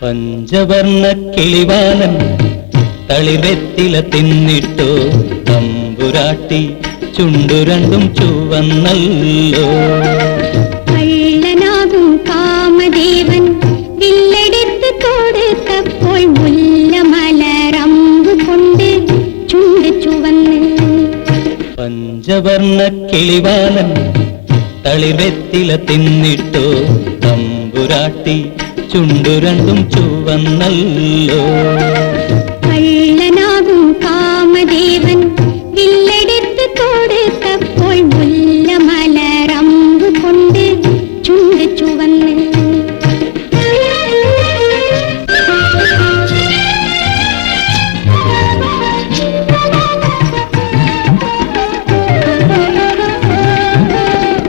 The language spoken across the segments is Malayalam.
പഞ്ചവർണ്ണ കിളിവാലൻ തളിർവെറ്റില തിന്നിട്ടോ തമ്പുരാട്ടി ചുണ്ടു രണ്ടും ചുവന്നല്ലോ. കള്ളനാകും കാമദേവൻ വില്ലെടുത്ത് കൊടുത്തപ്പോൾ മുല്ലമലരമ്പ് കൊണ്ട് ചുണ്ട് ചുവന്ന്. പഞ്ചവർണ്ണ കിളിവാലൻ തളിർവെറ്റില തിന്നിട്ടോ തമ്പുരാട്ടി ചുണ്ടു രണ്ടും ചുവന്നല്ലോ. കള്ളനാകും കാമദേവൻ വില്ലെടുത്ത് കൊടുത്തപ്പോൾ മുല്ലമലരമ്പ് കൊണ്ട് ചുണ്ട് ചുവന്ന്.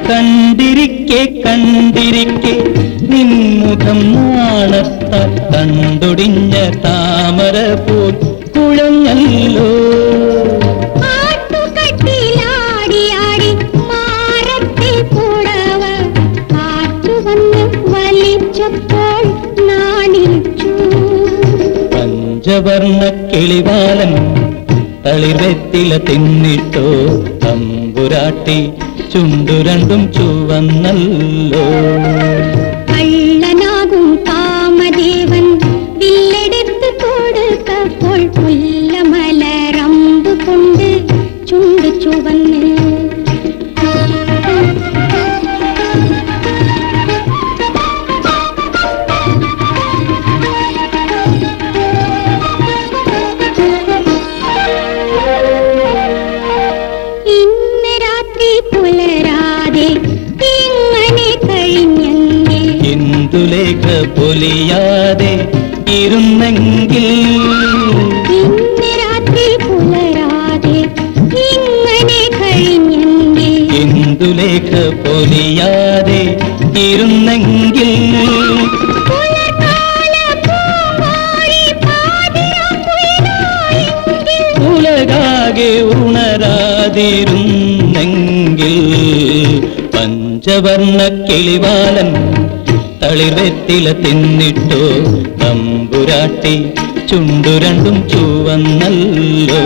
കണ്ടിരിക്കെ കണ്ടിരിക്കെ നിൻമുഖം നാണത്താൽ കണ്ടൊടിഞ്ഞ താമര പോൽ കുഴഞ്ഞല്ലോ. ആട്ടുകട്ടിലാടിയാടി മാറത്തെ പുടവ കാറ്റുവന്ന് വലിച്ചപ്പോൾ നാണിച്ചു. പഞ്ചവർണ്ണ കിളിവാലൻ തളിർവെറ്റില തിന്നിട്ടോ തമ്പുരാട്ടി ചുണ്ടു രണ്ടും ചുവന്നല്ലോ. കള്ളനാകും കാമദേവൻ വില്ലെടുത്ത് കൊടുത്തപ്പോൾ മുല്ലമലരമ്പ് കൊണ്ട് ചുണ്ട് ചുവന്ന്. ഇന്ന് രാത്രി പുലരാതെ ഇങ്ങനെ കഴിഞ്ഞെങ്കിൽ ഇന്ദുലേഖ പൊലിയാതെ ഇരുന്നെങ്കിൽ. ഇന്ന് രാത്രി പുലരാതെ ഇങ്ങനെ കഴിഞ്ഞെങ്കിൽ ഇന്ദുലേഖ പൊലിയാതെ ഇരുന്നെങ്കിൽ. പുലർകാല പൂമാരി പാതിരാക്കുയിലായെങ്കിൽ ഉലകാകെ ഉണരാതിരുന്നെങ്കിൽ. പഞ്ചവർണ്ണ കിളിവാലൻ തളിർവെറ്റില തിന്നിട്ടോ തമ്പുരാട്ടി ചുണ്ടു രണ്ടും ചുവന്നല്ലോ.